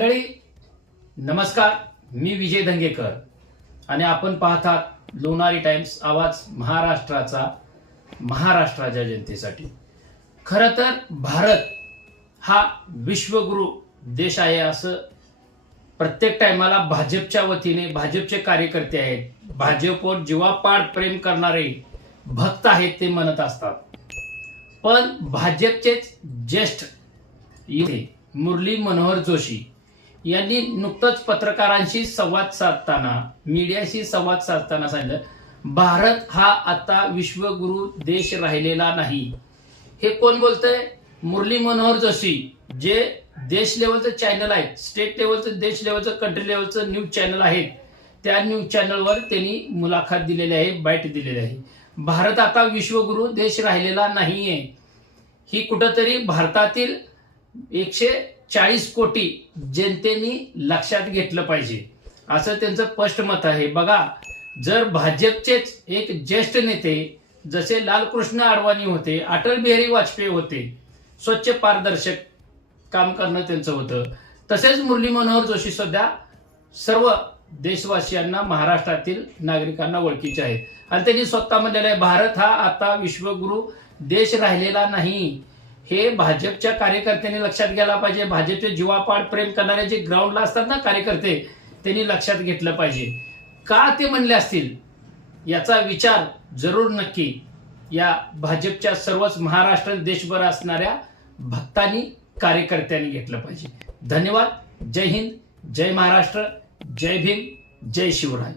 मंडळी नमस्कार, मी विजय धंगेकर आणि आपण पाहतात लोणारी टाइम्स, आवाज महाराष्ट्राचा, महाराष्ट्राच्या जनतेसाठी। खरं तर भारत हा विश्वगुरु देश आहे असं प्रत्येक टाइमाला भाजपच्या वतीने भाजपचे कार्यकर्ते आहेत, भाजपवर जीवापाड प्रेम करणारे भक्त आहेत ते म्हणत असतात। पण भाजपचेच ज्येष्ठ मुरली मनोहर जोशी यांनी नुकतंच पत्रकारांशी संवाद साधताना, मीडियाशी संवाद साधताना सांगितलं, भारत हा आता विश्वगुरु देश राहिलेला नाही। हे कोण बोलतंय? मुरली मनोहर जोशी, जे देश लेवलचं चॅनल आहे, स्टेट लेवलचं, देश लेवलचं, कंट्री लेवलचं न्यूज चॅनल आहे, त्या न्यूज चॅनलवर त्यांनी मुलाखत दिलेली आहे, बाईट दिलेली आहे। भारत आता विश्वगुरु देश राहिलेला नाहीये, ही कुठंतरी भारतातील 140 कोटी जनतेने लक्षात घेतलं पाहिजे असं त्यांचं स्पष्ट मत आहे। बघा, जर भाजपचेच एक ज्येष्ठ नेते जसे लालकृष्ण अडवाणी होते, अटल बिहारी वाजपेयी होते, स्वच्छ पारदर्शक काम करणं त्यांचं होतं, तसेच मुरली मनोहर जोशी सुद्धा सर्व देशवासियांना, महाराष्ट्रातील नागरिकांना ओळखीचे आहेत आणि त्यांनी स्वतः म्हणलेलं आहे, भारत हा आता विश्वगुरु देश राहिलेला नाही। हे भाजपच्या कार्यकर्त्यांनी लक्षात घ्यायला पाहिजे। भाजपचे जीवापाड प्रेम करणारे जे ग्राउंडला असतात ना कार्यकर्ते, त्यांनी लक्षात घेतलं पाहिजे। का ते म्हणले असतील याचा विचार जरूर नक्की या भाजपच्या सर्वच महाराष्ट्र देशभर असणाऱ्या भक्तांनी, कार्यकर्त्यांनी घेतलं पाहिजे। धन्यवाद। जय हिंद, जय महाराष्ट्र, जय भीम, जय शिवराय।